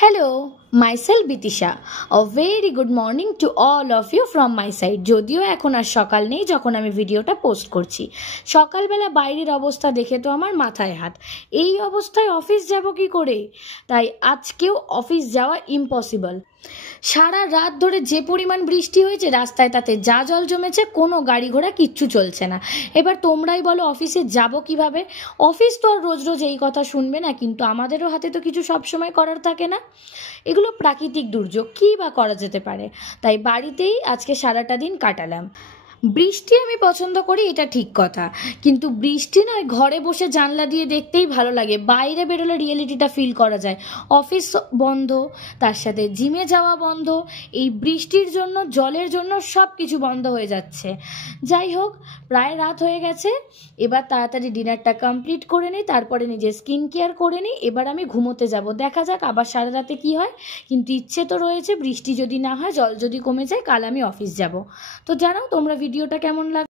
Hello, myself Bitisha. A very good morning to all of you from my side. যদিও এখন আর সকাল নেই যখন আমি ভিডিওটা পোস্ট করছি। সকালবেলা বাইরের অবস্থা দেখে তো আমার মাথায় হাত। এই অবস্থায় অফিস যাব কি করে? তাই আজকেও অফিস যাওয়া ইম্পসিবল। সারা রাত ধরে যে পরিমাণ বৃষ্টি হয়েছে রাস্তায় তাতে যা জল জমেছে কোনো গাড়ি ঘোড়া কিচ্ছু চলছে না। এবার তোমরাই বলো অফিসে যাব কিভাবে? অফিস তো আর রোজ রোজ এই কথা শুনবে না, কিন্তু আমাদেরও হাতে তো কিছু সবসময় করার থাকে না। এগুলো প্রাকৃতিক দুর্যোগ, কী বা করা যেতে পারে? তাই বাড়িতেই আজকে সারাটা দিন কাটালাম। বৃষ্টি আমি পছন্দ করি, এটা ঠিক কথা, কিন্তু বৃষ্টি নয় ঘরে বসে জানলা দিয়ে দেখতেই ভালো লাগে। বাইরে বেরোলে রিয়েলিটিটা ফিল করা যায়। অফিস বন্ধ, তার সাথে জিমে যাওয়া বন্ধ, এই বৃষ্টির জন্য জলের জন্য সব কিছু বন্ধ হয়ে যাচ্ছে। যাই হোক, প্রায় রাত হয়ে গেছে, এবার তাড়াতাড়ি ডিনারটা কমপ্লিট করে নিই, তারপরে নিজের স্কিন কেয়ার করে নিই। এবার আমি ঘুমোতে যাব, দেখা যাক আবার সারা রাতে কী হয়। কিন্তু ইচ্ছে তো রয়েছে, বৃষ্টি যদি না হয়, জল যদি কমে যায়, কাল আমি অফিস যাব। তো জানাও তোমরা ভিডিওটা কেমন লাগে।